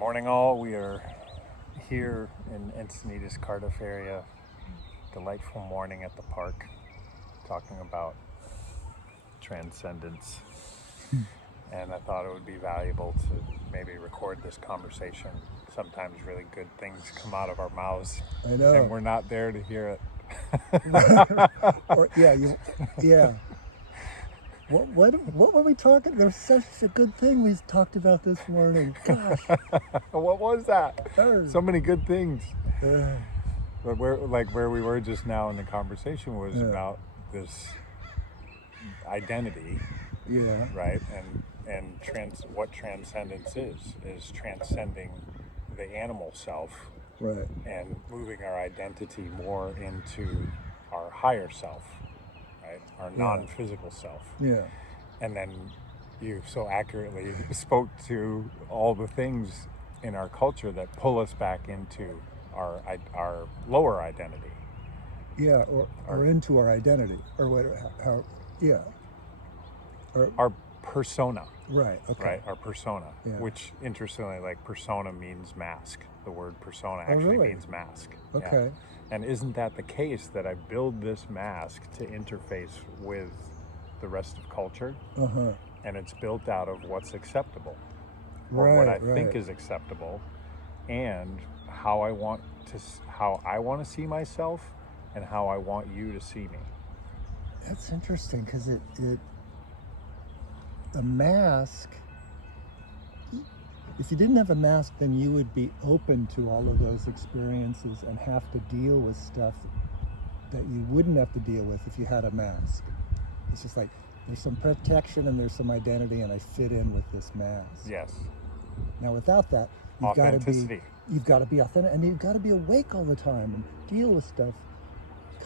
morning, all. We are here in Encinitas, Cardiff area. Delightful morning at the park, talking about transcendence. And I thought it would be valuable to maybe record this conversation. Sometimes really good things come out of our mouths, I know. and we're not there to hear it. Yeah. What were we talking? There's such a good thing we talked about this morning. Gosh. What was that? Oh. So many good things. But where we were just now in the conversation was about this identity. Yeah. Right? And what transcendence is transcending the animal self. Right. And moving our identity more into our higher self, right? Our non-physical self. Yeah. And then you so accurately spoke to all the things in our culture that pull us back into our lower identity. Yeah, or into our identity, or what? How? Yeah. Our persona. Right. Okay. Right. Our persona, which interestingly, like persona means mask. The word persona actually means mask. Okay. Yeah. And isn't that the case, that I build this mask to interface with the rest of culture? Uh-huh. And it's built out of what's acceptable, or what I think is acceptable, and how I want to see myself, and how I want you to see me. That's interesting, because a mask, if you didn't have a mask, then you would be open to all of those experiences and have to deal with stuff that you wouldn't have to deal with if you had a mask. It's just like, there's some protection and there's some identity, and I fit in with this mask. Yes. Now without that, you've got to be authentic, and you've got to be awake all the time and deal with stuff.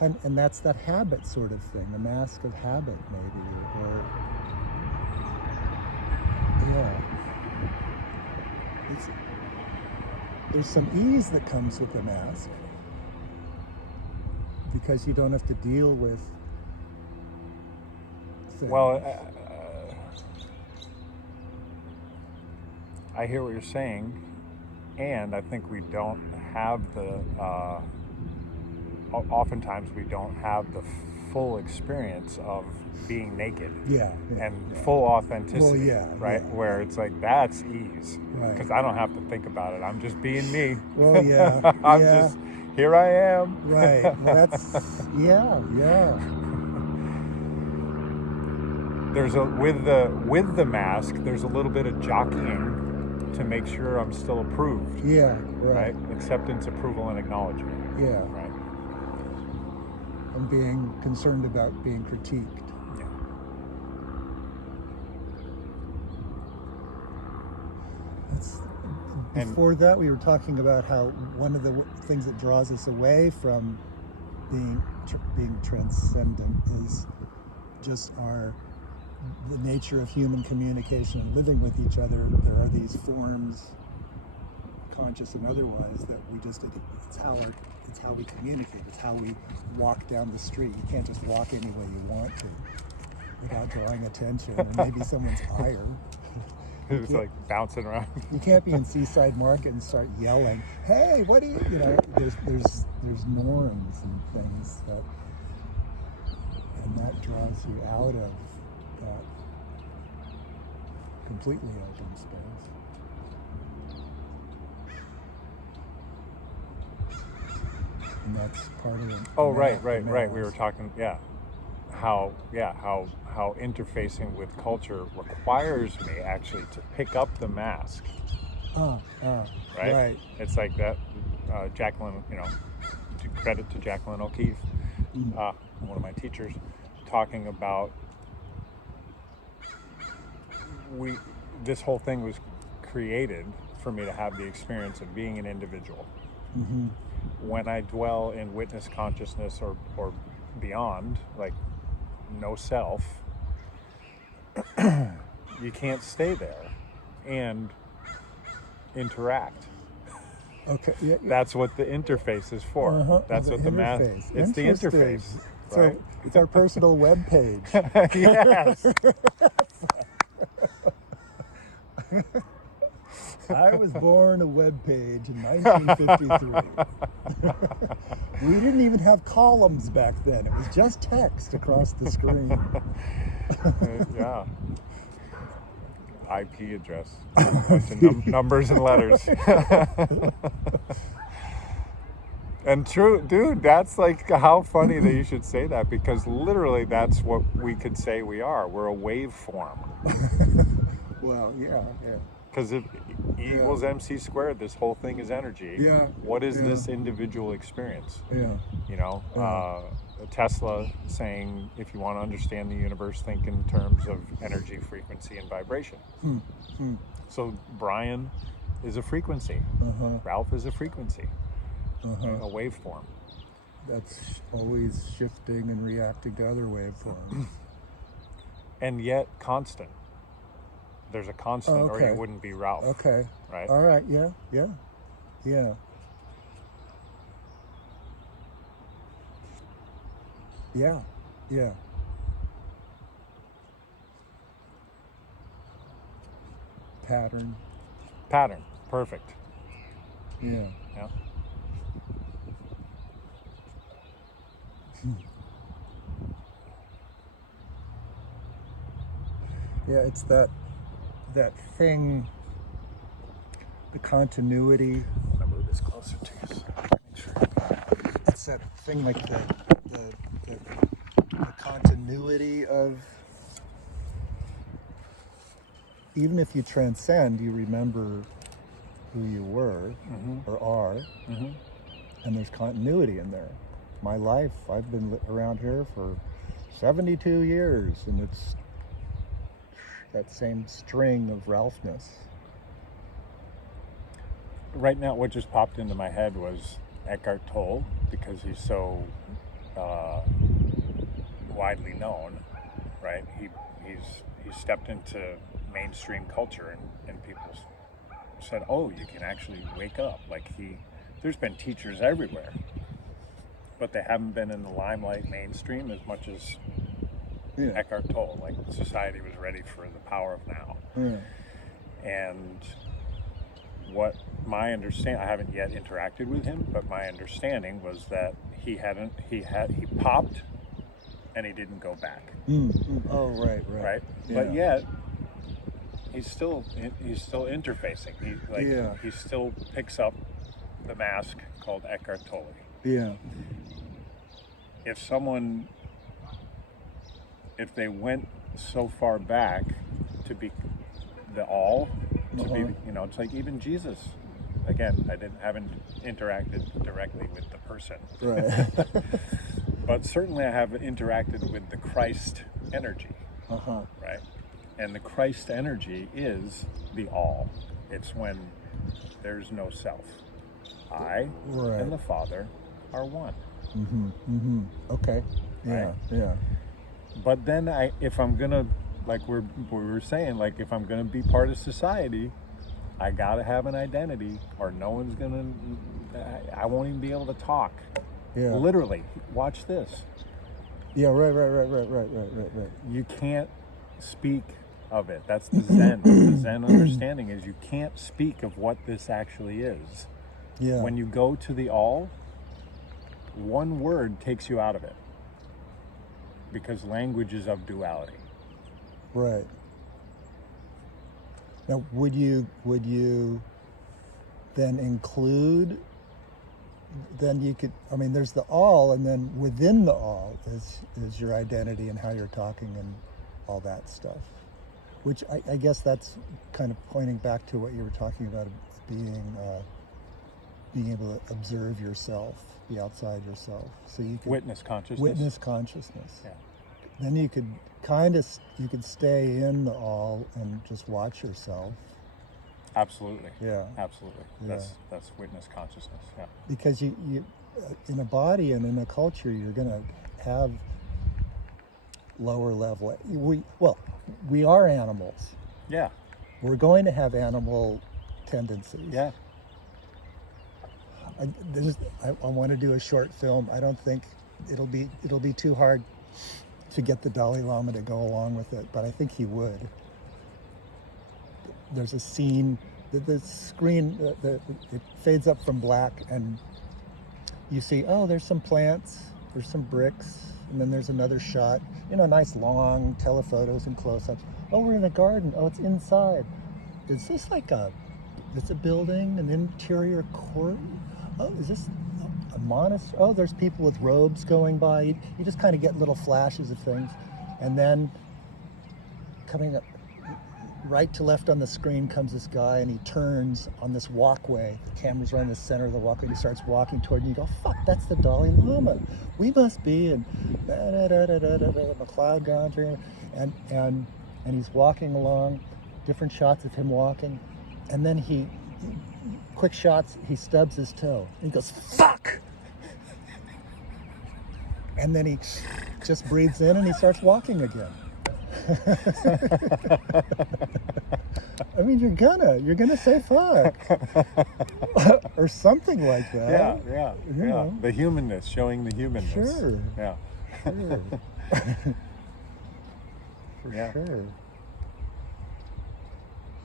And that's that habit sort of thing, a mask of habit, maybe, or there's some ease that comes with the mask, because you don't have to deal with things. Well, I hear what you're saying, and I think we don't have oftentimes we don't have the full experience of being naked and full authenticity, where it's like, that's ease, because I don't have to think about it. I'm just being me. Well, I'm just, here I am. Right. Well, that's There's with the mask, there's a little bit of jockeying to make sure I'm still approved. Yeah. Right. Acceptance, approval, and acknowledgement. Yeah. Right. And being concerned about being critiqued. Before that, we were talking about how one of the things that draws us away from being transcendent is just the nature of human communication and living with each other. There are these forms, conscious and otherwise, that it's how we communicate. It's how we walk down the street. You can't just walk any way you want to without drawing attention, and maybe someone's ire. It's like bouncing around. You can't be in Seaside Market and start yelling, "Hey, what do you?" You know, there's norms and things that draws you out of that completely open space. And that's part of it. Oh, right. We were talking, how interfacing with culture requires me actually to pick up the mask. Right? It's like that, Jacqueline, credit to Jacqueline O'Keefe, one of my teachers, talking about this whole thing was created for me to have the experience of being an individual. Mm-hmm. When I dwell in witness consciousness or beyond, like no self, you can't stay there and interact. Okay. Yeah. That's what the interface is for. Uh-huh. That's what the mask. It's the interface. Right? It's our personal web page. Yes. I was born a webpage in 1953. We didn't even have columns back then. It was just text across the screen. Yeah. IP address. Bunch of numbers and letters. And true, dude, that's like how funny that you should say that, because literally that's what we could say we are. We're a waveform. Well, yeah. Because if E equals MC squared, this whole thing is energy. Yeah. What is this individual experience? Yeah. You know, Tesla saying, if you want to understand the universe, think in terms of energy, frequency, and vibration. So Brian is a frequency. Ralph is a frequency. A waveform. That's always shifting and reacting to other waveforms. And yet constant. There's a constant, or you wouldn't be Ralph. Okay. Right? All right. Yeah. Pattern. Perfect. Yeah. Yeah, it's that thing, the continuity. I'm gonna move this closer to you. Make sure. It's that thing, like the continuity of, even if you transcend, you remember who you were or are, and there's continuity in there. My life, I've been around here for 72 years, and it's that same string of Ralphness. Right now, what just popped into my head was Eckhart Tolle, because he's so widely known, right? He's stepped into mainstream culture, and people said, "Oh, you can actually wake up." Like there's been teachers everywhere, but they haven't been in the limelight mainstream as much as Eckhart Tolle. Like, society was ready for the power of now. And what my understanding, I haven't yet interacted with him, but my understanding was that he popped and he didn't go back. Oh, right. Yeah. But yet he's still interfacing. He still picks up the mask called Eckhart Tolle. Yeah. If they went so far back to be the all, to be, it's like even Jesus. Again, I haven't interacted directly with the person, right? But certainly I have interacted with the Christ energy, right? And the Christ energy is the all. It's when there's no self. I and the Father are one. Okay. Yeah. Right? Yeah. But then if I'm gonna, like we were saying, like if I'm gonna be part of society, I gotta have an identity, or no one's gonna. I won't even be able to talk. Yeah. Literally, watch this. Yeah. Right. You can't speak of it. That's the Zen. The Zen understanding is you can't speak of what this actually is. Yeah. When you go to the all, one word takes you out of it. Because language is of duality. Right. Now, would you then include? Then you could. I mean, there's the all, and then within the all is your identity and how you're talking and all that stuff. Which I guess that's kind of pointing back to what you were talking about, being able to observe yourself, be outside yourself, so you can witness consciousness. Yeah. Then you could stay in the all and just watch yourself. Absolutely. Yeah. Absolutely. Yeah. That's witness consciousness. Yeah. Because you in a body and in a culture, you're gonna have lower level. We are animals. Yeah. We're going to have animal tendencies. Yeah. I want to do a short film. I don't think it'll be too hard to get the Dalai Lama to go along with it, but I think he would. There's a scene the screen, it fades up from black, and you see, oh, there's some plants, there's some bricks, and then there's another shot, nice long telephotos and close-ups. Oh, we're in a garden. Oh, it's inside. Is this like it's a building, an interior court? Oh, is this a monastery? Oh, there's people with robes going by. You just kind of get little flashes of things. And then coming up right to left on the screen comes this guy, and he turns on this walkway. The camera's right in the center of the walkway, and he starts walking toward you. You go, fuck, that's the Dalai Lama. We must be in McLeod Gantry. And he's walking along, different shots of him walking. And then quick shots, he stubs his toe. And he goes, fuck! And then he just breathes in and he starts walking again. I mean, you're gonna say fuck. Or something like that. Yeah. The humanness, showing the humanness. Sure. Yeah. Sure. For Yeah. sure.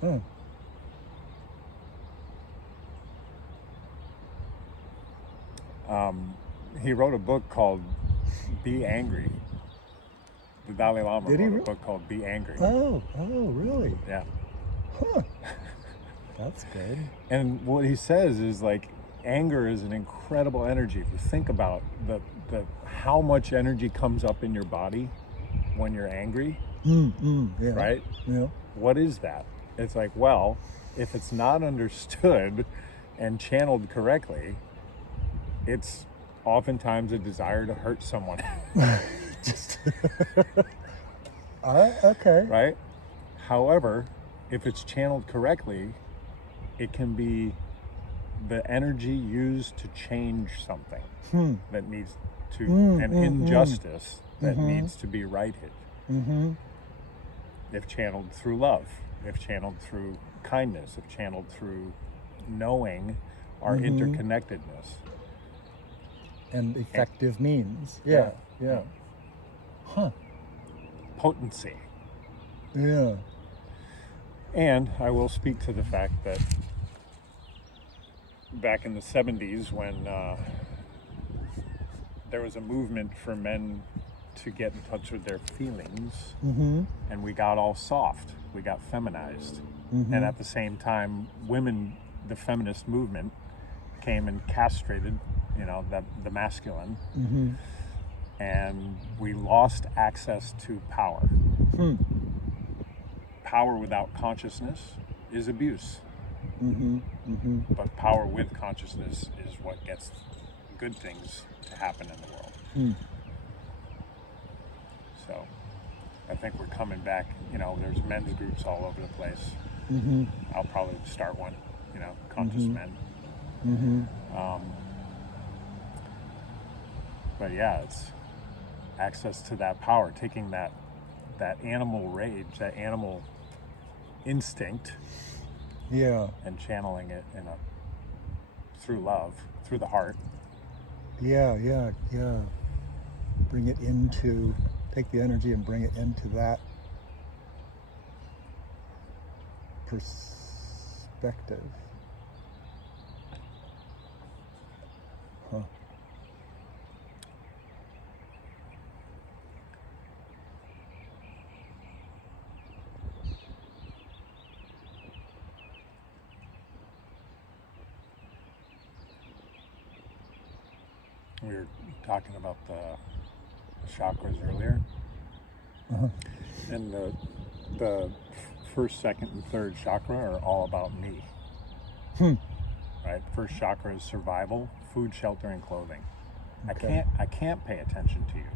Huh. He wrote a book called Be Angry. The Dalai Lama wrote a book called Be Angry. Oh, really? Yeah. Huh. That's good. And what he says is like, anger is an incredible energy. If you think about how much energy comes up in your body when you're angry, yeah. right? Yeah. What is that? It's like, well, if it's not understood and channeled correctly, it's oftentimes a desire to hurt someone. Okay. Right? However, if it's channeled correctly, it can be the energy used to change something that needs to, an injustice that needs to be righted. If channeled through love, if channeled through kindness, if channeled through knowing our interconnectedness. And effective means. Yeah. Huh. Potency. Yeah. And I will speak to the fact that back in the 70s when there was a movement for men to get in touch with their feelings, and we got all soft, we got feminized. And at the same time, women, the feminist movement, came and castrated, the masculine, and we lost access to power. Power without consciousness is abuse. But power with consciousness is what gets good things to happen in the world. So I think we're coming back, there's men's groups all over the place. I'll probably start one, conscious men. But yeah, it's access to that power, taking that animal rage, that animal instinct, and channeling it through love, through the heart. Yeah. Take the energy and bring it into that perspective. Huh. We were talking about the chakras earlier, and the first, second, and third chakra are all about me. Right? First chakra is survival, food, shelter, and clothing. Okay. I can't pay attention to you.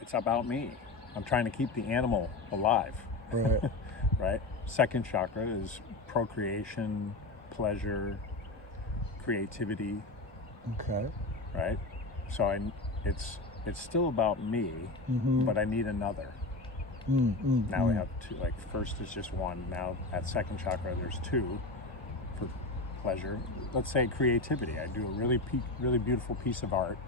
It's about me. I'm trying to keep the animal alive. Right. Right? Second chakra is procreation, pleasure, creativity. Okay. Right? So it's still about me, but I need another. Now we have two. Like first is just one. Now at second chakra there's two for pleasure. Let's say creativity. I do a really beautiful piece of art.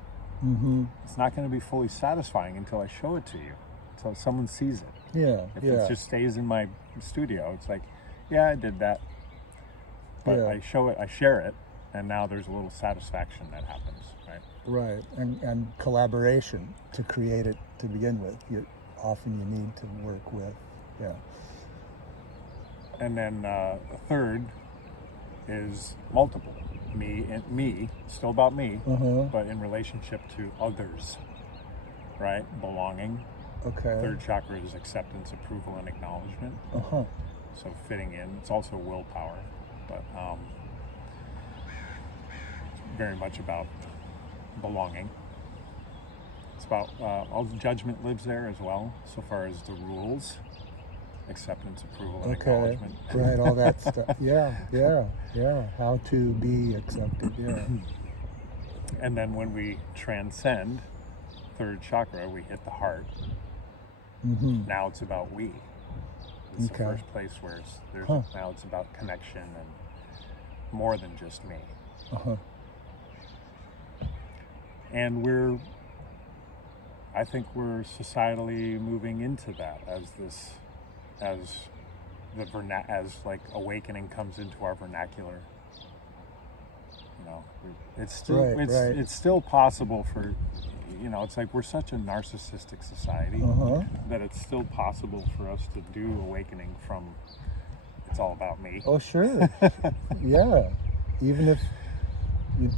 It's not going to be fully satisfying until I show it to you, until someone sees it. Yeah. If it just stays in my studio, it's like, yeah, I did that. but I share it, and now there's a little satisfaction that happens, right? Right, and collaboration to create it to begin with. Often you need to work with, And then a third is multiple. Me, still about me, but in relationship to others, right? Belonging. Okay. Third chakra is acceptance, approval, and acknowledgement. So fitting in. It's also willpower, but it's very much about belonging. It's about all the judgment lives there as well, so far as the rules. Acceptance, approval, and acknowledgement. Right, all that stuff. Yeah. How to be accepted, And then when we transcend third chakra, we hit the heart. Now it's about we. It's the first place where now it's about connection and more than just me. And I think we're societally moving into that as like awakening comes into our vernacular. It's still it's still possible for, it's like we're such a narcissistic society that it's still possible for us to do awakening from it's all about me. Oh, sure. Yeah. Even if you,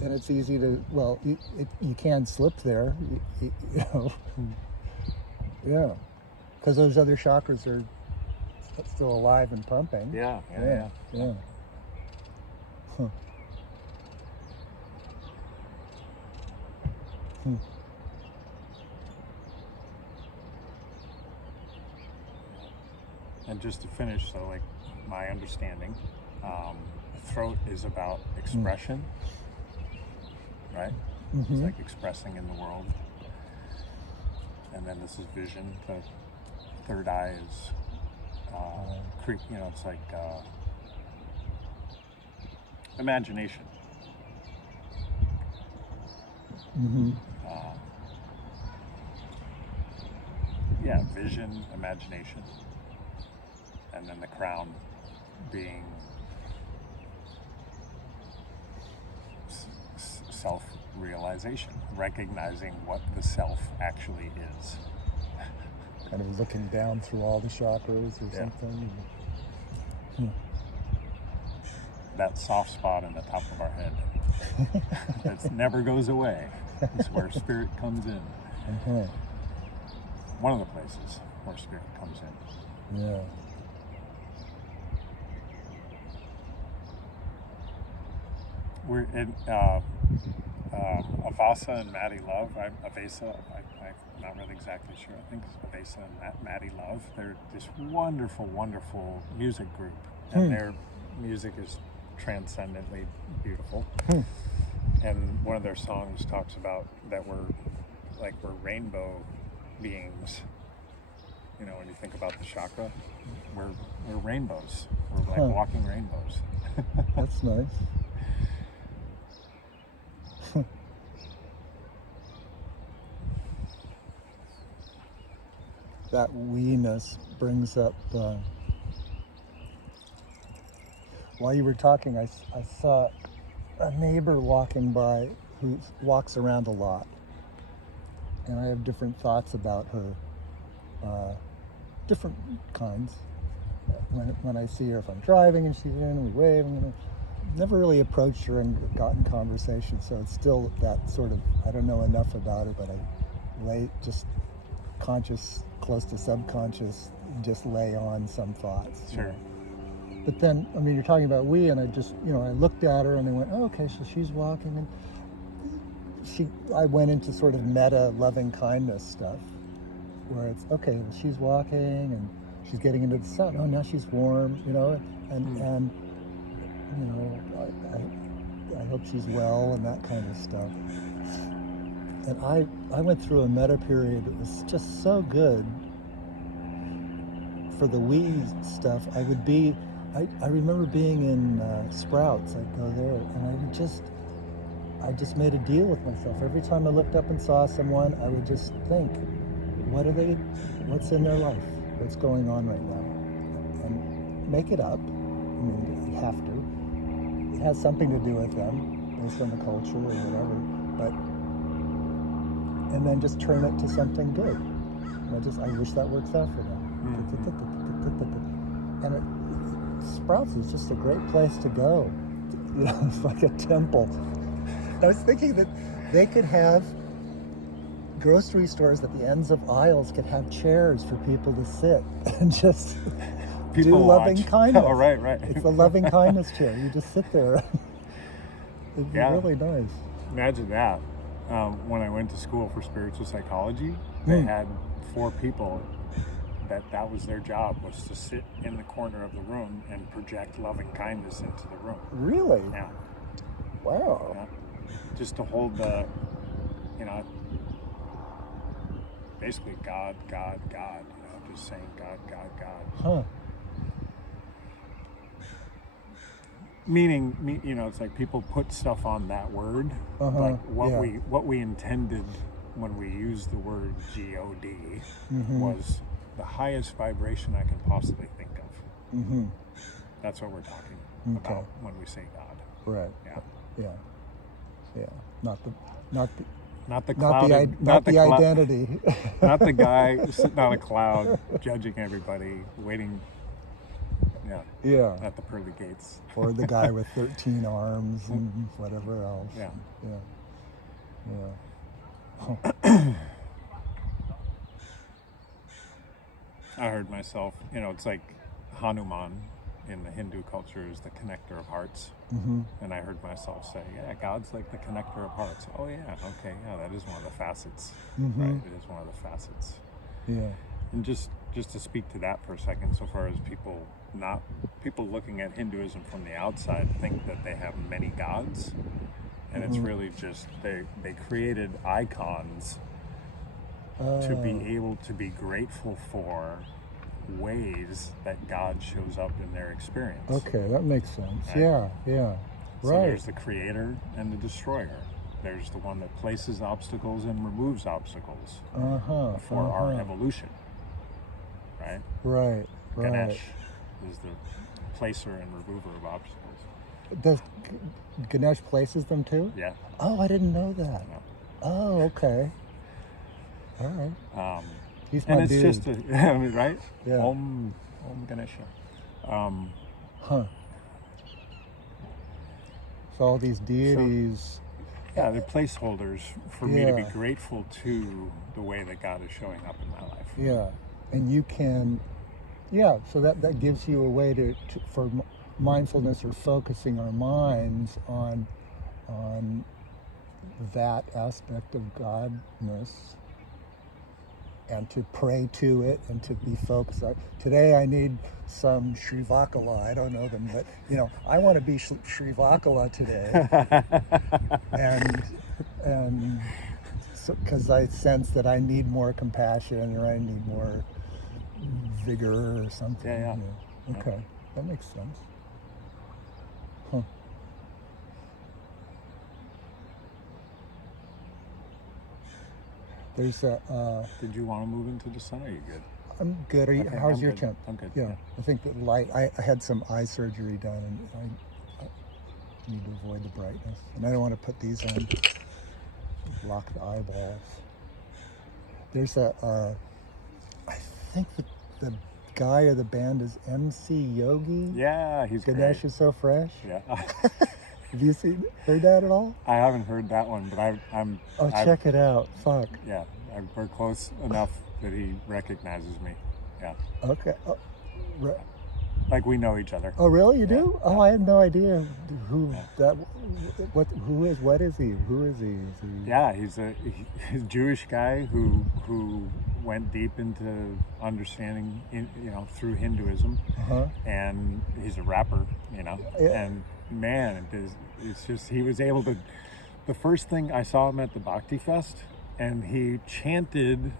and it's easy to, well, you can slip there, Yeah. Because those other chakras are still alive and pumping. Yeah. And just to finish, so like my understanding, throat is about expression, right? It's like expressing in the world. And then this is vision. The third eye is, it's like imagination. Vision, imagination. And then the crown being self-realization, recognizing what the self actually is. Kind of looking down through all the chakras or something. That soft spot in the top of our head that never goes away. It's where spirit comes in. One of the places where spirit comes in. Yeah. We're in Avasa and Maddie Love. I'm not really exactly sure. I think it's Avasa and Maddie Love. They're this wonderful, wonderful music group, and their music is transcendently beautiful. And one of their songs talks about that we're rainbow beings. When you think about the chakra, we're rainbows. We're like walking rainbows. That's nice. That we-ness brings up, while you were talking, I saw a neighbor walking by who walks around a lot. And I have different thoughts about her, different kinds. When I see her, if I'm driving and she's in, we wave. And never really approached her and gotten conversation, so it's still that sort of, I don't know enough about her, but I lay just conscious, close to subconscious, just lay on some thoughts. Sure. But then, you're talking about we, and I just, I looked at her and I went, oh, okay, so she's walking, and I went into sort of meta loving kindness stuff, where it's, okay, well, she's walking and she's getting into the sun. Oh, now she's warm, and I hope she's well and that kind of stuff. And I went through a meta period that was just so good for the we stuff. I remember being in Sprouts. I'd go there and I just made a deal with myself. Every time I looked up and saw someone, I would just think, what's in their life? What's going on right now? And make it up, mean, you have to. It has something to do with them, based on the culture or whatever. And then just turn it to something good. I wish that works out for them. And Sprouts is just a great place to go. It's like a temple. I was thinking that they could have grocery stores at the ends of aisles could have chairs for people to sit and just do loving kindness. Oh, right. It's a loving kindness chair. You just sit there. It'd be really nice. Imagine that. When I went to school for spiritual psychology, they had 4 people that was their job, was to sit in the corner of the room and project loving kindness into the room. Really? Yeah. Wow. Yeah. Just to hold the, basically God, just saying God. Huh. Meaning, it's like people put stuff on that word, but what we intended when we used the word God was the highest vibration I can possibly think of. That's what we're talking about when we say God. Right. Yeah. Not the identity. Not the guy sitting on a cloud judging everybody, waiting. At the pearly gates. Or the guy with 13 arms and whatever else. Yeah. I heard myself, it's like Hanuman in the Hindu culture is the connector of hearts. And I heard myself say, God's like the connector of hearts. Oh yeah, okay, that is one of the facets. Right, it is one of the facets. Yeah. And just to speak to that for a second, so far as people looking at Hinduism from the outside think that they have many gods, and it's really just they created icons to be able to be grateful for ways that God shows up in their experience. Okay, that makes sense. Right? Yeah. So there's the creator and the destroyer. There's the one that places obstacles and removes obstacles for our evolution. Right. Ganesh is the placer and remover of obstacles. Does Ganesh places them too? Yeah. Oh, I didn't know that. No. Oh, okay. All right. He's my dude. It's just right? Yeah. Om Ganesha. So all these deities. They're placeholders for me to be grateful to the way that God is showing up in my life. Yeah. And you can, so that gives you a way for mindfulness or focusing our minds on that aspect of Godness, and to pray to it and to be focused. Today I need some Shrivakala. I don't know them, but I want to be Shrivakala today, and because I sense that I need more compassion or I need more vigor or something. Yeah. Okay, that makes sense. There's a. Did you want to move into the sun? Or are you good? I'm good. Are you? Okay, how's your temp? I'm good. Yeah, I think the light. I had some eye surgery done, and I need to avoid the brightness, and I don't want to put these on. Block the eyeballs. There's a. I think the guy of the band is MC Yogi. Yeah, he's Ganesh great. is so fresh. Yeah. Have you heard that at all? I haven't heard that one, but I'm. Check it out. Fuck. Yeah, we're close enough that he recognizes me. Yeah. Okay. Like we know each other. Oh, really? You do? Yeah. Oh, I had no idea who that. Who is? What is he? Who is he? Yeah, he's a Jewish guy who went deep into understanding, through Hinduism, and he's a rapper, and man, it's just he was able to. The first thing I saw him at the Bhakti Fest, and he chanted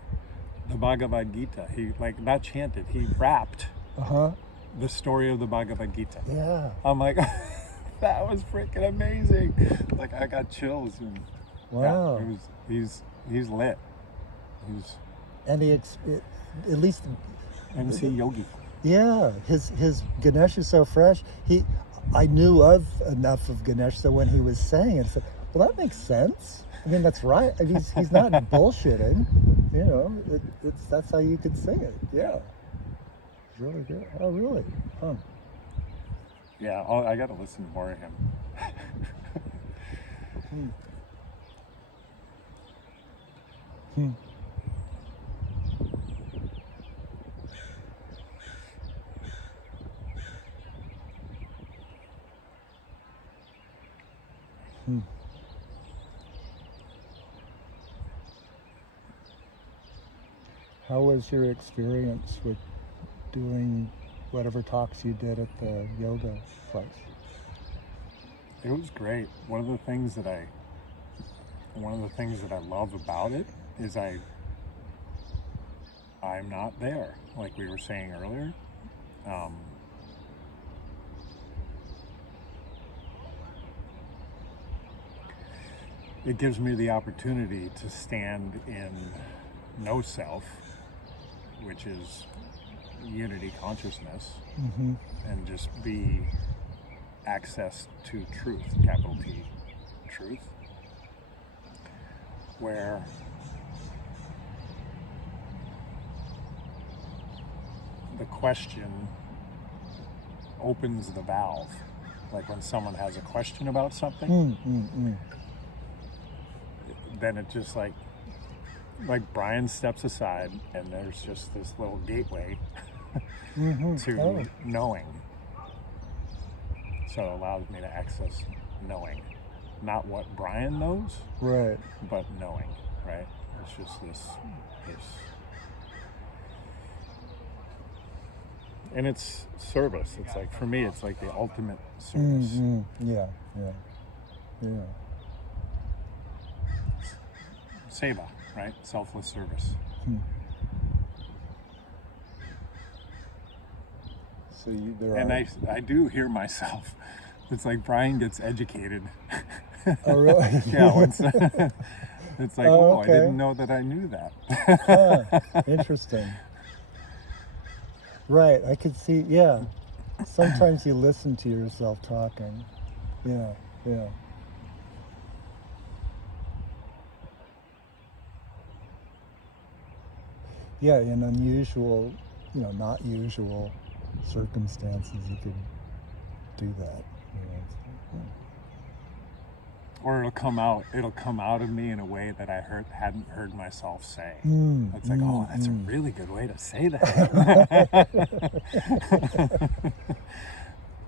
the Bhagavad Gita. He not chanted, he rapped the story of the Bhagavad Gita. Yeah. I'm like, that was freaking amazing. Like I got chills. And wow. Yeah, he's lit. And at least MC Yogi. Yeah, his Ganesh is so fresh. I knew of enough of Ganesh that when he was saying it, I said, well, that makes sense. I mean, that's right. I mean, he's not bullshitting. You know, that's how you could sing it. Yeah, it's really good. Oh, really? Huh. Yeah, I got to listen more to him. Hmm. Hmm. Hmm. How was your experience with doing whatever talks you did at the yoga place? It was great. One of the things that I love about it is I'm not there, like we were saying earlier. It gives me the opportunity to stand in no self, which is unity consciousness, Mm-hmm. and just be access to truth, capital T, truth, where the question opens the valve. Like when someone has a question about something, then it just like Brian steps aside and there's just this little gateway to knowing. So it allows me to access knowing. Not what Brian knows, right, but knowing, right? It's just this and it's service. It's like, for me, it's like the ultimate service. Yeah. Seva, right? Selfless service. So I do hear myself. It's like Brian gets educated. Oh, really? Yeah. It's like, okay. I didn't know that I knew that. Interesting. Right, I could see, yeah. Sometimes you listen to yourself talking. Yeah. Yeah, in unusual, not usual circumstances, you could do that. Or it'll come out of me in a way that I hadn't heard myself say. It's like, that's a really good way to say that.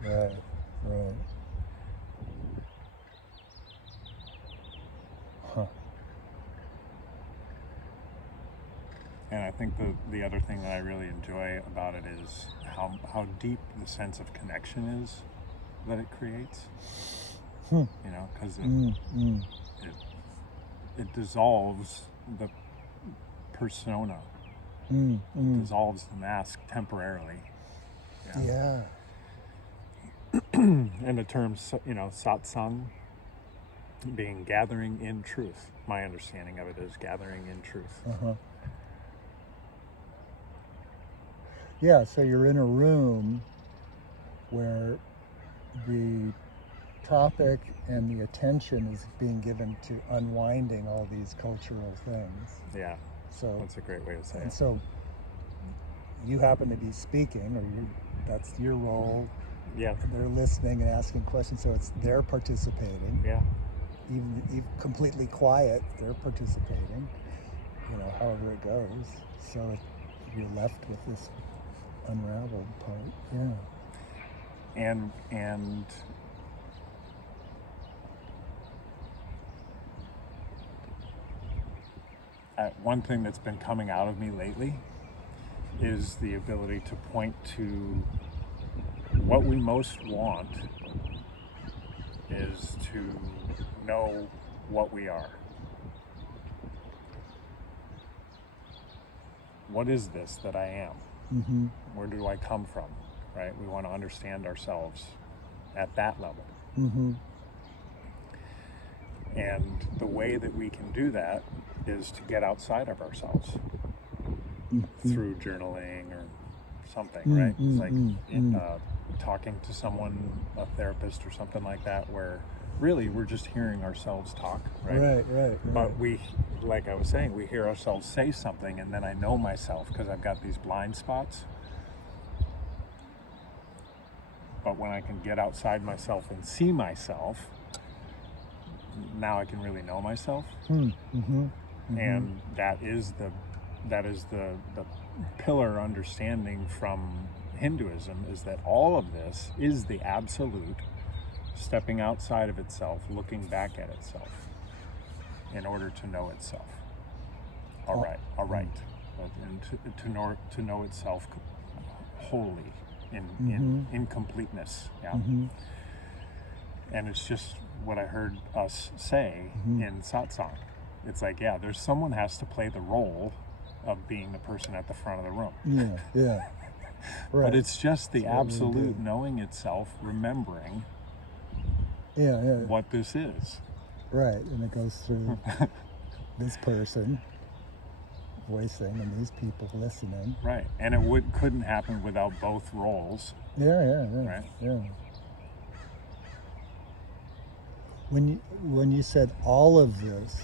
Right. Huh. And I think the other thing that I really enjoy about it is how deep the sense of connection is that it creates. Because it dissolves the persona. It dissolves the mask temporarily. Yeah. And the term, satsang, being gathering in truth. My understanding of it is gathering in truth. Yeah, so you're in a room where the topic and the attention is being given to unwinding all these cultural things. Yeah, so that's a great way to say it. And so you happen to be speaking, or that's your role. Yeah. They're listening and asking questions, so they're participating. Yeah. Even completely quiet, they're participating. However it goes. So you're left with this unraveled part. Yeah. And one thing that's been coming out of me lately is the ability to point to what we most want is to know what we are. What is this that I am? Where do I come from? Right? We want to understand ourselves at that level. And the way that we can do that is to get outside of ourselves through journaling or something, right? It's like talking to someone, a therapist or something like that, where really we're just hearing ourselves talk, right? But we, like I was saying, we hear ourselves say something, and then I know myself because I've got these blind spots. But when I can get outside myself and see myself, now I can really know myself. And that is the pillar understanding from Hinduism, is that all of this is the absolute stepping outside of itself, looking back at itself in order to know itself. And to know itself wholly in completeness. And it's just what I heard us say in satsang. It's like, there's someone has to play the role of being the person at the front of the room. Right. But it's just the absolute knowing itself, remembering what this is. Right, and it goes through this person voicing and these people listening. Right, and couldn't happen without both roles. Right. When you said all of this,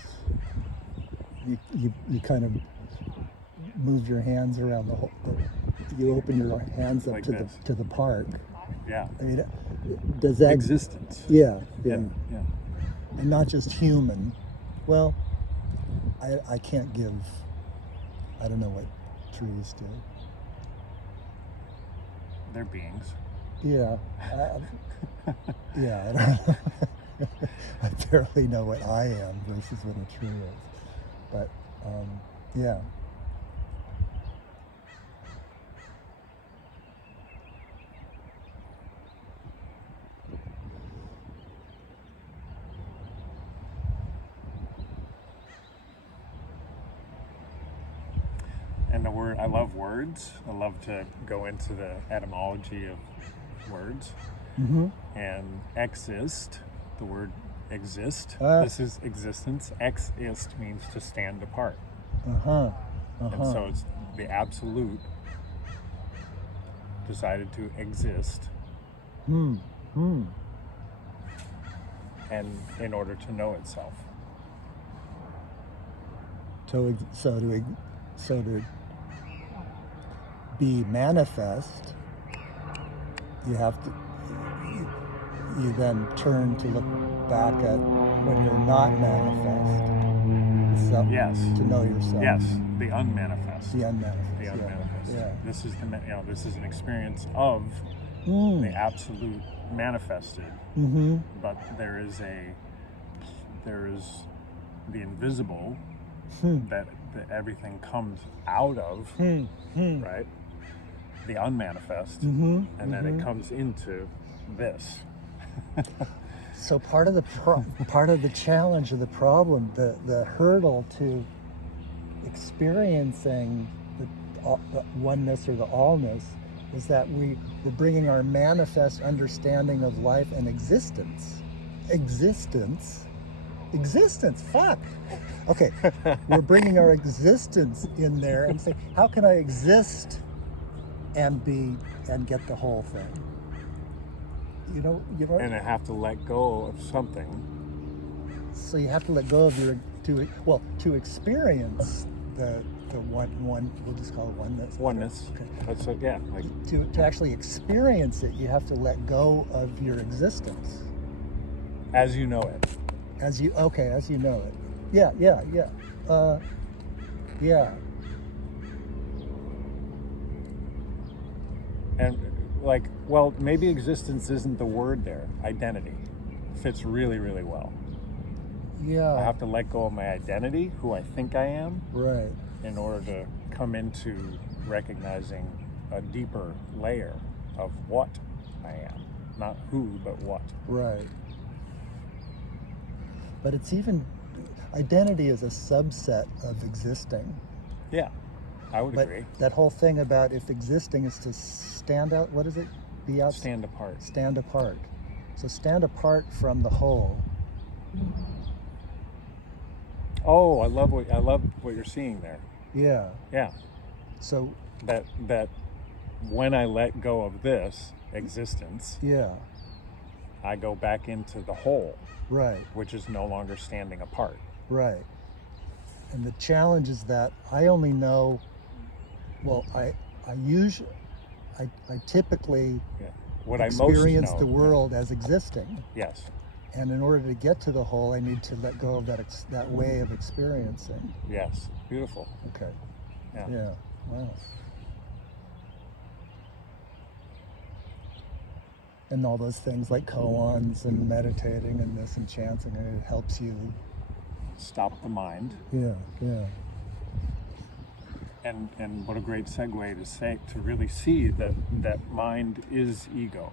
you kind of moved your hands around the whole. You open your hands up like to the park. Yeah. I mean, does that existence? Yeah. And not just human. Well, I can't give. I don't know what trees do. They're beings. Yeah. I don't know. I barely know what I am versus what a tree is. But, yeah. And the word, I love words. I love to go into the etymology of words. And exist, the word exist, this is existence. Exist means to stand apart. And so it's the absolute decided to exist. And in order to know itself. So to be manifest, you have to. You then turn to look back at when you're not manifest. To know yourself. Yes, the unmanifest. The unmanifest. The unmanifest. Yeah. This is this is an experience of the absolute manifested. But there is the invisible that everything comes out of, right? The unmanifest, and then it comes into this. So part of the challenge of the problem, the hurdle to experiencing the oneness or the allness, is that we're bringing our manifest understanding of life and existence. Fuck. Okay, we're bringing our existence in there and say, how can I exist and get the whole thing? You know. And I have to let go of something. So you have to let go of to experience the one. We'll just call it oneness. Oneness. Okay. That's like to actually experience it, you have to let go of your existence. As you know it. As you know it. Yeah. And maybe existence isn't the word there. Identity fits really, really well. Yeah. I have to let go of my identity, who I think I am, right, in order to come into recognizing a deeper layer of what I am. Not who, but what. Right. But it's identity is a subset of existing. Yeah, I would agree. That whole thing about if existing is to stand out, what is it? Be out. Stand apart. Stand apart. So stand apart from the whole. Oh, I love what you're seeing there. Yeah. Yeah. So that when I let go of this existence, yeah, I go back into the whole, right, which is no longer standing apart. right. And the challenge is that I only know, well, I typically what experience I most know, the world as existing. Yes. And in order to get to the whole, I need to let go of that way of experiencing. Yes. Beautiful. Okay. Yeah. Yeah. Wow. And all those things like koans and meditating and this and chanting, and it helps you stop the mind. Yeah. Yeah. And what a great segue to really see that mind is ego.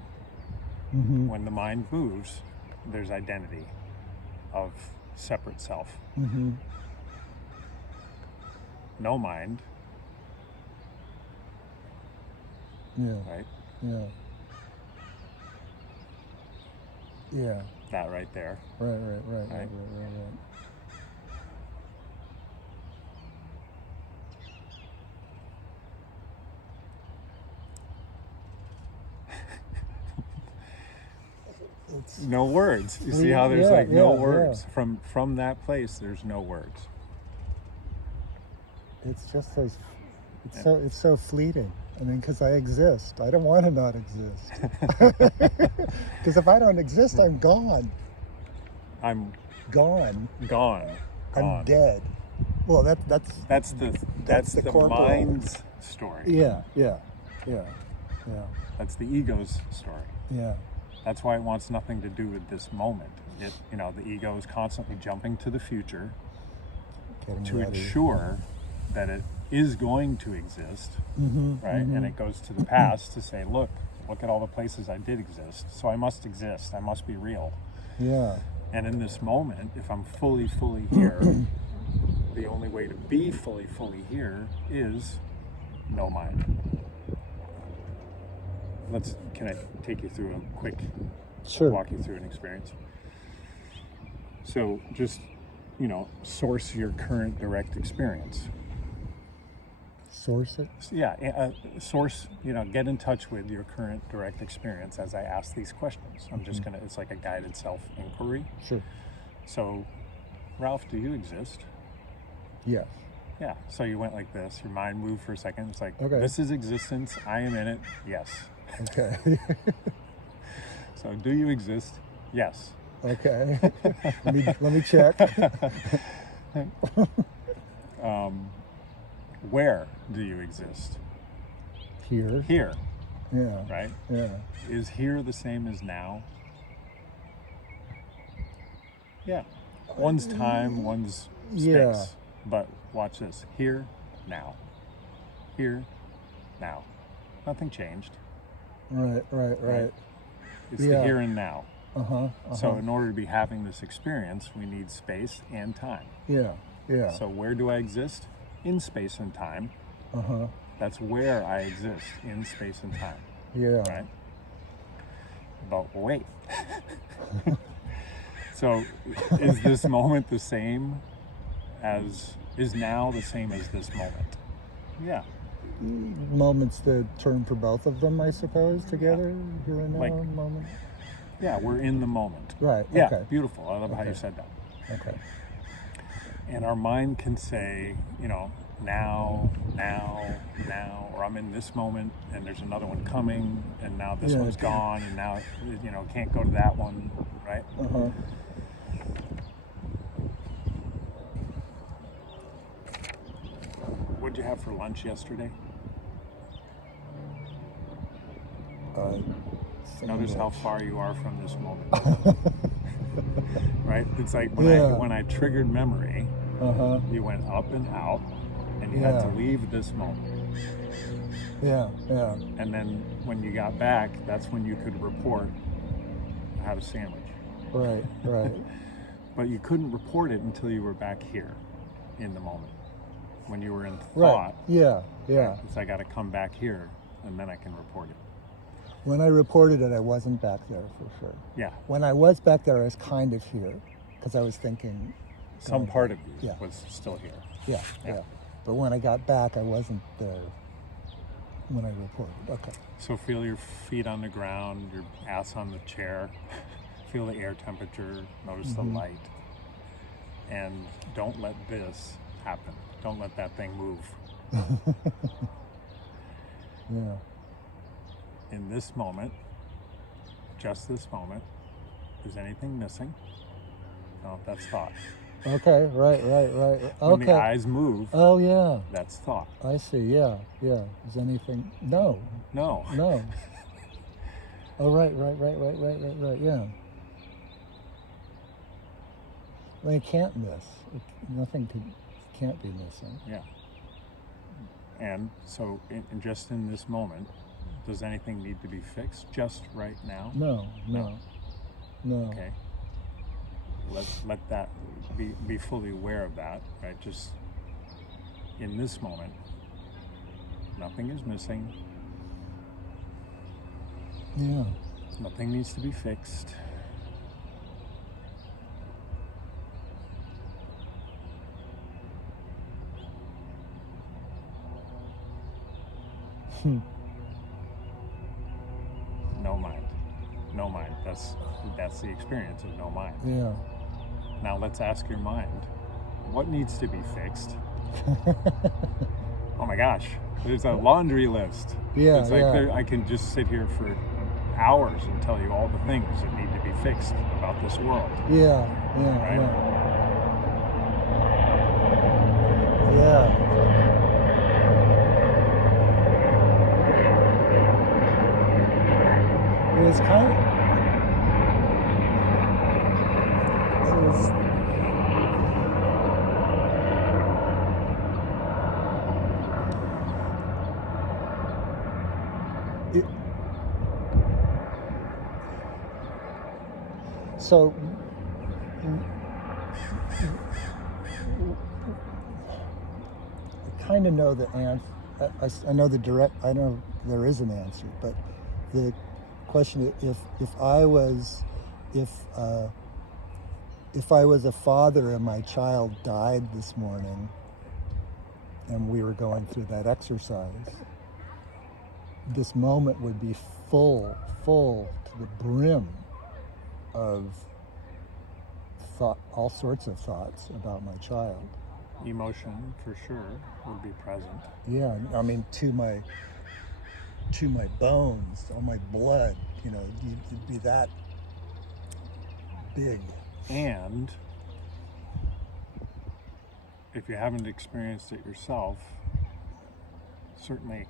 Mm-hmm. When the mind moves, there's identity of separate self. Mm-hmm. No mind. Yeah. Right? Yeah. Yeah. That right there. Right. No words. You see how there's no words. From that place, there's no words. It's just it's so fleeting. I mean, because I exist. I don't want to not exist. Because if I don't exist, I'm gone. I'm gone. Gone. I'm dead. Well, that's the mind's story. Yeah. That's the ego's story. Yeah. That's why it wants nothing to do with this moment. The ego is constantly jumping to the future to ensure that it is going to exist, right? Mm-hmm. And it goes to the past to say, look at all the places I did exist, so I must exist. I must be real. Yeah. And in this moment, if I'm fully here, the only way to be fully here is no mind. Can I take you through a quick, walk you through an experience? So just, source your current direct experience. Source it? Yeah, source, get in touch with your current direct experience as I ask these questions. I'm just it's like a guided self-inquiry. Sure. So, Ralph, do you exist? Yes. Yeah, so you went like this, your mind moved for a second, it's like, okay. This is existence, I am in it, yes. Okay. So, do you exist? Yes. Okay. let me check. Where do you exist? Here. Here. Yeah. Right? Yeah. Is here the same as now? Yeah. One's time, one's space. Yeah. But watch this. Here, now. Here, now. Nothing changed. Right. It's the here and now. Uh-huh. So in order to be having this experience, we need space and time. Yeah. So where do I exist? In space and time. Uh-huh. That's where I exist, in space and time. Yeah. Right? But wait. So is this moment the same is now the same as this moment? Yeah. Moment's the term for both of them, I suppose, together. Here and now, moment. Yeah, we're in the moment. Right. Yeah, okay. Beautiful. I love how you said that. Okay. And our mind can say, now, or I'm in this moment, and there's another one coming, and now this one's gone, and now, can't go to that one, right? Uh-huh. What'd you have for lunch yesterday? Notice how far you are from this moment. Right? It's like when I triggered memory, you went up and out, and you had to leave this moment. Yeah. And then when you got back, that's when you could report, I had a sandwich. Right. But you couldn't report it until you were back here in the moment. When you were in thought. Right. Yeah. It's I got to come back here, and then I can report it. When I reported it, I wasn't back there for sure. Yeah. When I was back there, I was kind of here because I was thinking. Some part of you was still here. Yeah. But when I got back, I wasn't there. when I reported. Okay. So feel your feet on the ground, your ass on the chair, feel the air temperature, notice the light, and don't let this happen. Don't let that thing move. Yeah. In this moment, just this moment, is anything missing? No, that's thought. Okay, right. Okay. When the eyes move, oh yeah, that's thought. I see. Yeah. Is anything? No. No. Oh, right. Yeah. Well, it can't miss. Nothing can't be missing. Yeah. And so, just in this moment, does anything need to be fixed just right now? No. Okay. Let that be fully aware of that, right? Just in this moment, nothing is missing. Yeah. Nothing needs to be fixed. No mind. That's the experience of no mind. Yeah. Now let's ask your mind, what needs to be fixed? Oh my gosh, there's a laundry list. Yeah. It's like I can just sit here for hours and tell you all the things that need to be fixed about this world. Yeah. Right? Yeah. It was kind of. So, I kind of know the answer. I know the direct. I know there is an answer, but the question: if I was a father and my child died this morning, and we were going through that exercise, this moment would be full to the brim of thought, all sorts of thoughts about my child. Emotion, for sure, would be present. Yeah, I mean, to my bones, all my blood, it'd be that big. And if you haven't experienced it yourself, certainly,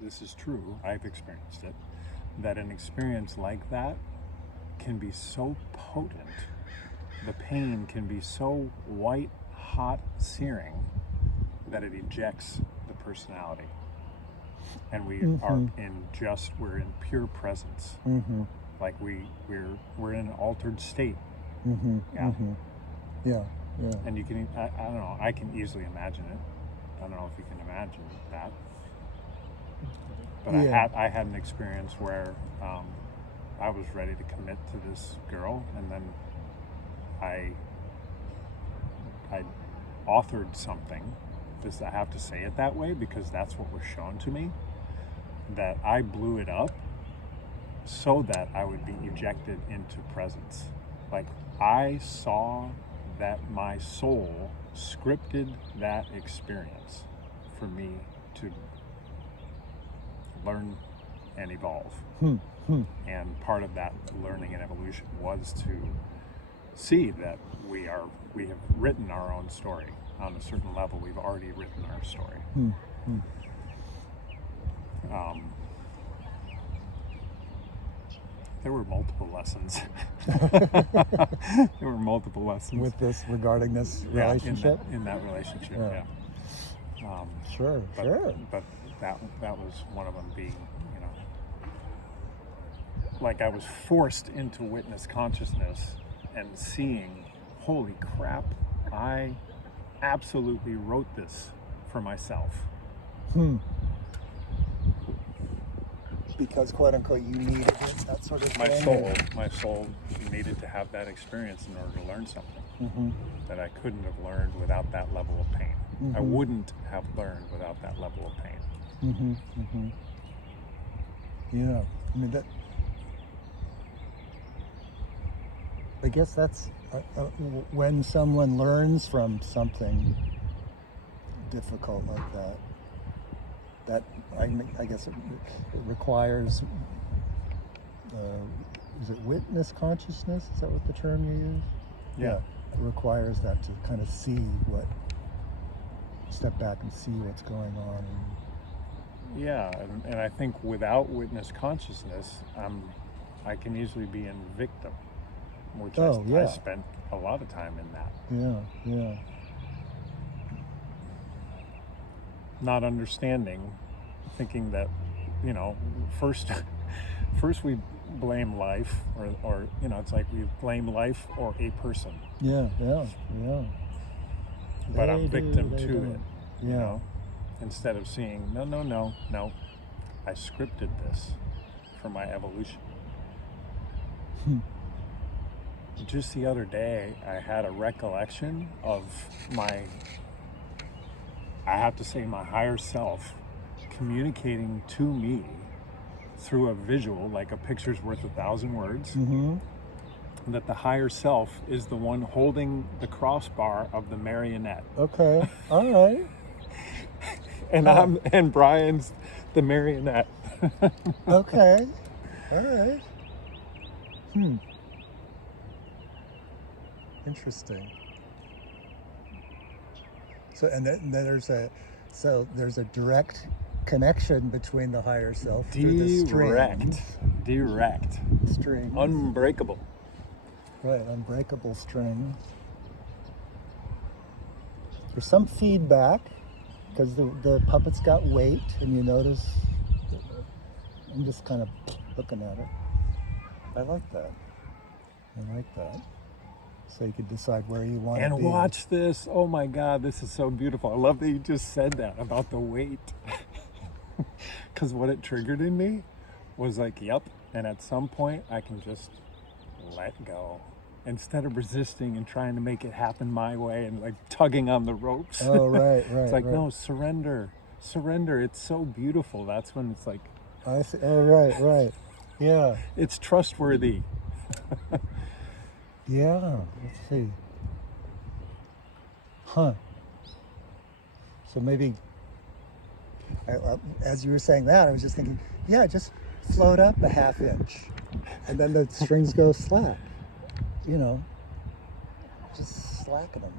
this is true, I've experienced it, that an experience like that can be so potent, the pain can be so white hot searing that it ejects the personality, and we are we're in pure presence, like we're in an altered state. Yeah. And you can, I don't know, I can easily imagine it. I don't know if you can imagine that, but I had an experience where I was ready to commit to this girl, and then I authored something, just I have to say it that way because that's what was shown to me, that I blew it up so that I would be ejected into presence. Like, I saw that my soul scripted that experience for me to learn and evolve. And part of that learning and evolution was to see that we have written our own story. On a certain level, we've already written our story. There were multiple lessons. There were multiple lessons with this regarding this relationship. In that relationship, yeah. Sure. But that was one of them being, like I was forced into witness consciousness and seeing, holy crap, I absolutely wrote this for myself. Because, quote unquote, you needed it, that sort of thing? My soul needed to have that experience in order to learn something that I couldn't have learned without that level of pain. I wouldn't have learned without that level of pain. Yeah, I mean that. I guess that's when someone learns from something difficult like that. That I guess it requires. Is it witness consciousness? Is that what the term you use? Yeah. It requires that to kind of step back and see what's going on. Yeah, and I think without witness consciousness, I can easily be in victim, which I spent a lot of time in that. Yeah. Not understanding, thinking that, first we blame life, or it's like we blame life or a person. Yeah. But I'm victim to it. Instead of seeing, no, I scripted this for my evolution. Just the other day, I had a recollection of my higher self communicating to me through a visual, like a picture's worth 1,000 words, that the higher self is the one holding the crossbar of the marionette. Okay, all right. And Brian's the marionette. Okay, all right. Interesting. So, and then there's a direct connection between the higher self through the strings. Direct. Strings. Unbreakable. Right, unbreakable strings. There's some feedback because the puppet's got weight, and you notice. I'm just kind of looking at it. I like that. So you could decide where you want to be. And watch this. Oh my God, this is so beautiful. I love that you just said that about the weight. Because what it triggered in me was like, yep. And at some point, I can just let go. Instead of resisting and trying to make it happen my way and like tugging on the ropes. Oh, right. It's like, no, surrender. It's so beautiful. That's when it's like. I see. Oh, right. Yeah. It's trustworthy. Yeah, let's see. So maybe, as you were saying that, I was just thinking, just float up a half inch, and then the strings go slack. Just slacken them.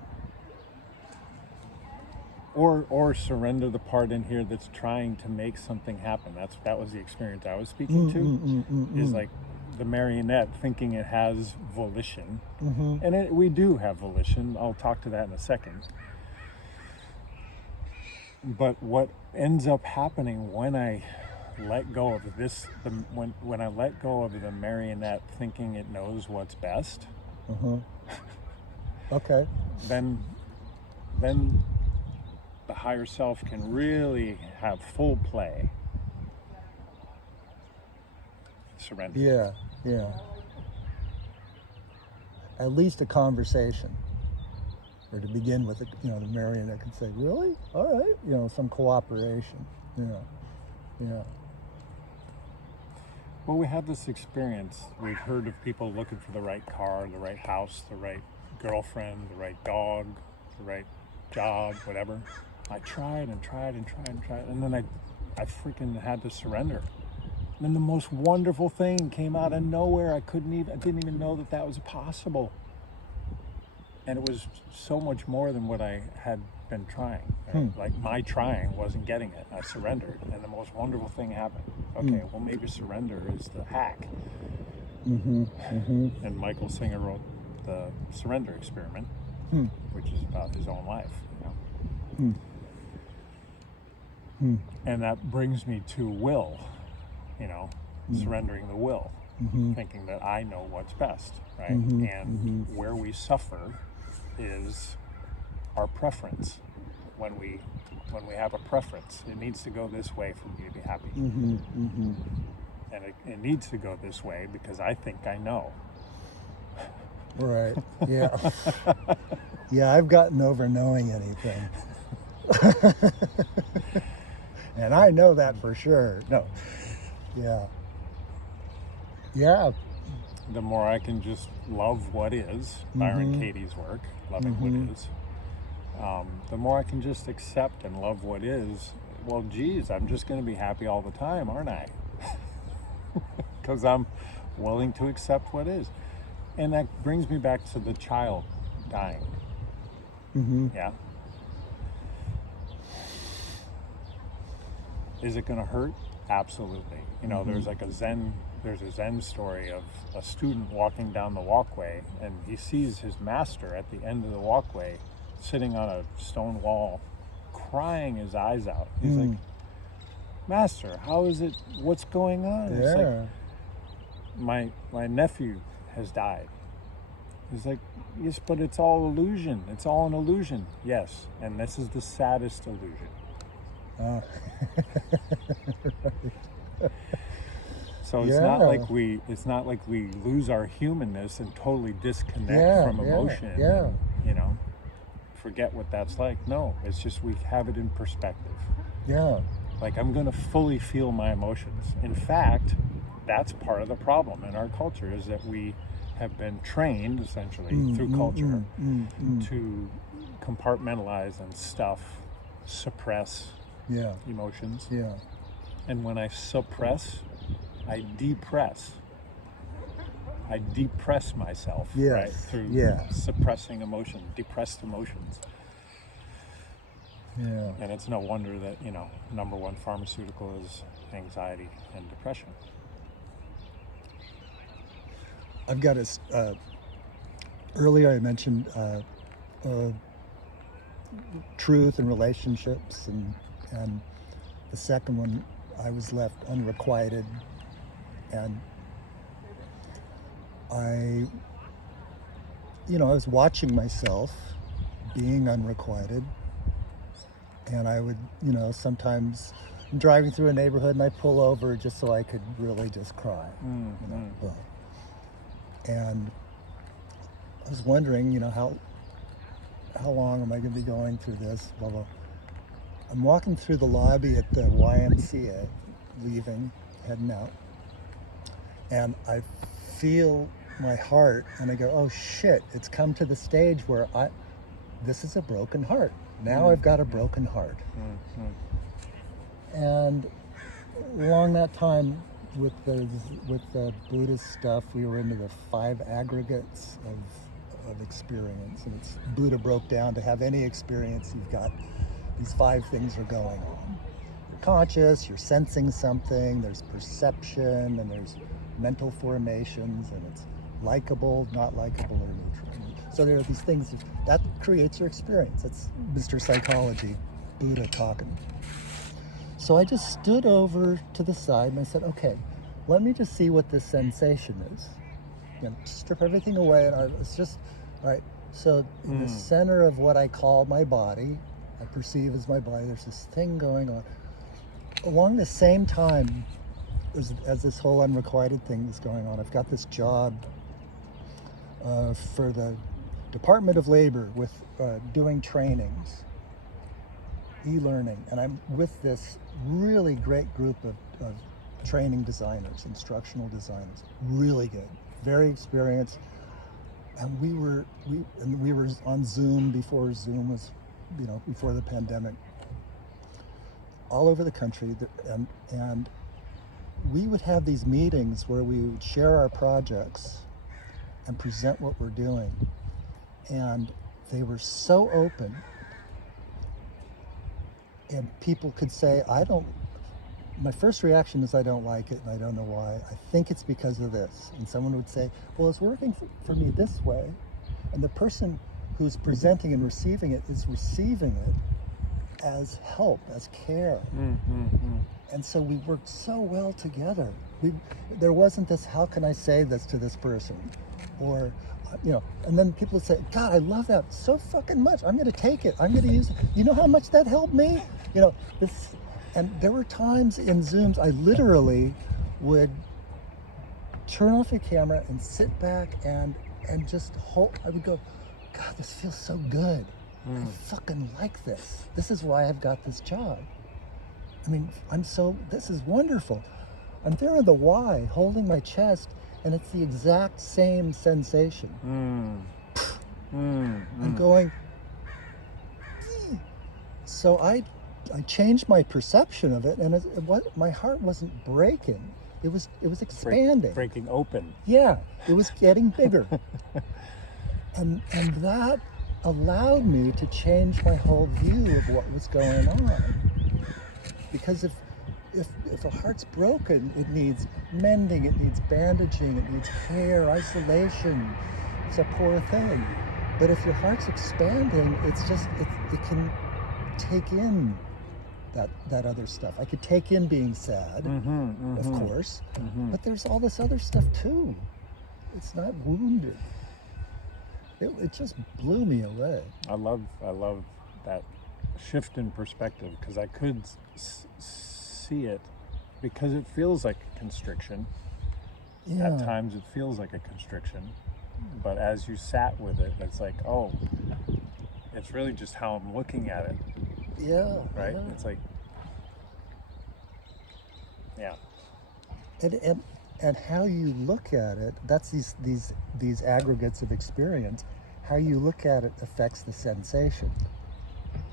Or surrender the part in here that's trying to make something happen. That was the experience I was speaking to. Is like the marionette thinking it has volition, and we do have volition. I'll talk to that in a second. But what ends up happening when I let go of this, when I let go of the marionette thinking it knows what's best, okay, then the higher self can really have full play. Surrender. Yeah. At least a conversation, or to begin with, the marionette can say, "Really? All right," some cooperation. Yeah. Well, we had this experience. We've heard of people looking for the right car, the right house, the right girlfriend, the right dog, the right job, whatever. I tried, and then I freaking had to surrender. And then the most wonderful thing came out of nowhere. I didn't even know that was possible. And it was so much more than what I had been trying. Like my trying wasn't getting it. I surrendered, and the most wonderful thing happened. Okay, well maybe surrender is the hack. And Michael Singer wrote the Surrender Experiment, which is about his own life. And that brings me to will. Surrendering the will, thinking that I know what's best, right? And where we suffer is our preference. When we have a preference, it needs to go this way for me to be happy. And it needs to go this way because I think I know. Right, yeah. Yeah, I've gotten over knowing anything. And I know that for sure. No. Yeah. Yeah. The more I can just love what is, Byron Katie's work, loving what is, the more I can just accept and love what is. Well, geez, I'm just going to be happy all the time, aren't I? Because I'm willing to accept what is. And that brings me back to the child dying. Yeah. Is it going to hurt? Absolutely. You know, there's a Zen story of a student walking down the walkway, and he sees his master at the end of the walkway sitting on a stone wall, crying his eyes out. He's like, Master, how is it? What's going on? Yeah. It's like, my nephew has died. He's like, yes, but it's all illusion. It's all an illusion. Yes, and this is the saddest illusion. Oh. So it's not like we lose our humanness and totally disconnect from emotion. Yeah. And, you know, forget what that's like. No, it's just we have it in perspective. Yeah. Like, I'm going to fully feel my emotions. In fact, that's part of the problem in our culture, is that we have been trained essentially through culture to compartmentalize and suppress emotions. Yeah. And when I suppress, I depress. I depress myself, right? Through suppressing emotion, depressed emotions. Yeah. And it's no wonder that, you know, number one pharmaceutical is anxiety and depression. I've got earlier I mentioned truth and relationships, and the second one, I was left unrequited, and I was watching myself being unrequited, and I would, sometimes I'm driving through a neighborhood and I pull over just so I could really just cry, and I was wondering, how long am I going to be going through this, blah, blah. I'm walking through the lobby at the YMCA, heading out, and I feel my heart, and I go, oh shit, it's come to the stage where this is a broken heart. Now I've got a broken heart. And along that time, with the Buddhist stuff, we were into the 5 aggregates of experience, and it's Buddha broke down to have any experience. You've got these 5 things are going on. You're conscious, you're sensing something, there's perception, and there's mental formations, and it's likable, not likable, or neutral. So there are these things that creates your experience. That's Mr. Psychology, Buddha talking. So I just stood over to the side and I said, okay, let me just see what this sensation is. Strip everything away, and it's just, right. So in the center of what I call my body, I perceive as my body, there's this thing going on. Along the same time as this whole unrequited thing is going on, I've got this job for the Department of Labor with doing trainings, e-learning, and I'm with this really great group of training designers, instructional designers, really good, very experienced, and we were on Zoom before Zoom was, before the pandemic, all over the country, and we would have these meetings where we would share our projects and present what we're doing, and they were so open, and people could say, my first reaction is I don't like it and I don't know why. I think it's because of this. And someone would say, well, it's working for me this way. And the person who's presenting and receiving it is receiving it as help, as care. And so we worked so well together. There wasn't this, how can I say this to this person? Or, and then people would say, God, I love that so fucking much. I'm going to take it. I'm going to use it. You know how much that helped me? And there were times in Zooms I literally would turn off the camera and sit back and just hold. I would go, God, this feels so good. I fucking like this. This is why I've got this job. I mean, this is wonderful. I'm there in the Y, holding my chest, and it's the exact same sensation. I'm going, so I changed my perception of it, and my heart wasn't breaking. It was expanding. Breaking open. Yeah, it was getting bigger. and that allowed me to change my whole view of what was going on. Because if a heart's broken, it needs mending, it needs bandaging, it needs care, isolation. It's a poor thing. But if your heart's expanding, it can take in that other stuff. I could take in being sad, of course, but there's all this other stuff too. It's not wounded. It just blew me away. I love that shift in perspective, because I could see it, because it feels like a constriction. Yeah. At times it feels like a constriction, but as you sat with it, it's like, oh, it's really just how I'm looking at it. Yeah. Right? Yeah. It's like, yeah. And how you look at it, that's these aggregates of experience. How you look at it affects the sensation.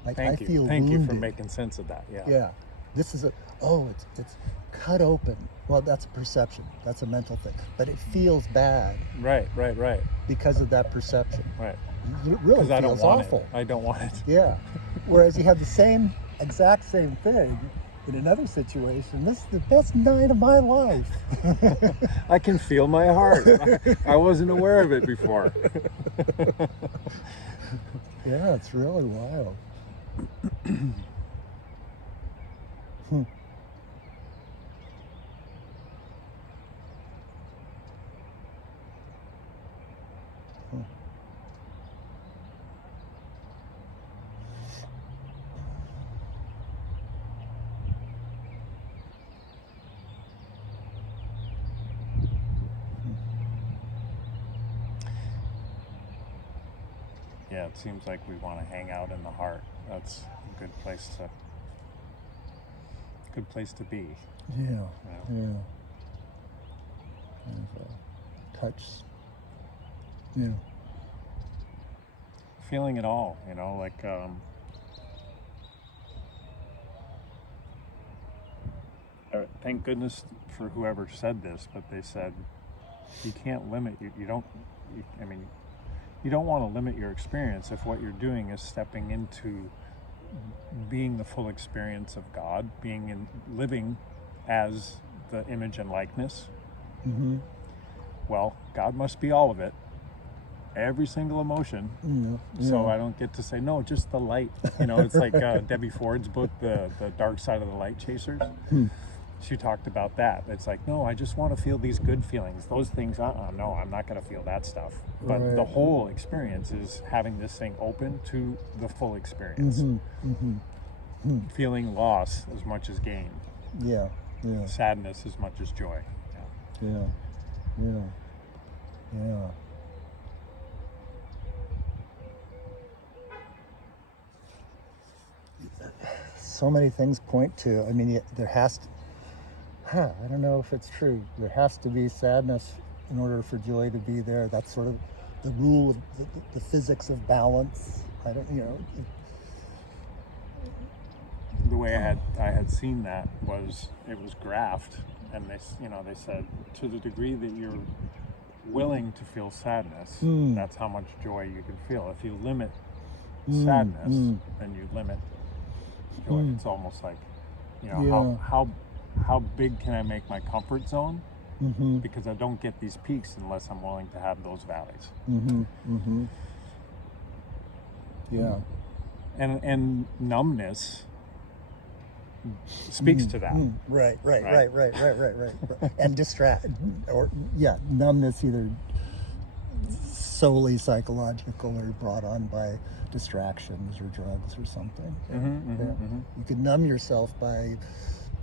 Like, Thank you. Thank you for making sense of that. Yeah. Yeah. This is it's cut open. Well, that's a perception. That's a mental thing. But it feels bad. Right. Because of that perception. Right. It really feels awful. I don't want it. Yeah. Whereas you have the exact same thing in another situation. This is the best night of my life. I can feel my heart. I wasn't aware of it before. Yeah, it's really wild. Yeah, it seems like we want to hang out in the heart. That's a good place to be. Yeah. And touch. Yeah. Feeling it all, like thank goodness for whoever said this, but they said you can't limit you don't want to limit your experience if what you're doing is stepping into being the full experience of God, living as the image and likeness. Mm-hmm. Well, God must be all of it, every single emotion. Yeah. So I don't get to say, no, just the light. It's like Debbie Ford's book, the Dark Side of the Light Chasers. She talked about that. It's like, no, I just want to feel these good feelings. Those things, no, I'm not going to feel that stuff. But the whole experience is having this thing open to the full experience. Feeling loss as much as gain. Yeah. Sadness as much as joy. Yeah. So many things point to, there has to, I don't know if it's true. There has to be sadness in order for joy to be there. That's sort of the rule of the physics of balance. The way I had seen that was, it was graphed, and they said, to the degree that you're willing to feel sadness, that's how much joy you can feel. If you limit sadness, then you limit joy. It's almost like, how big can I make my comfort zone? Because I don't get these peaks unless I'm willing to have those valleys. Yeah. And numbness speaks to that. Right. And numbness, either solely psychological or brought on by distractions or drugs or something. You can numb yourself by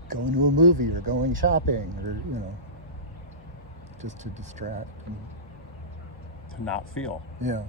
going to a movie or going shopping, or just to distract and to not feel. Yeah.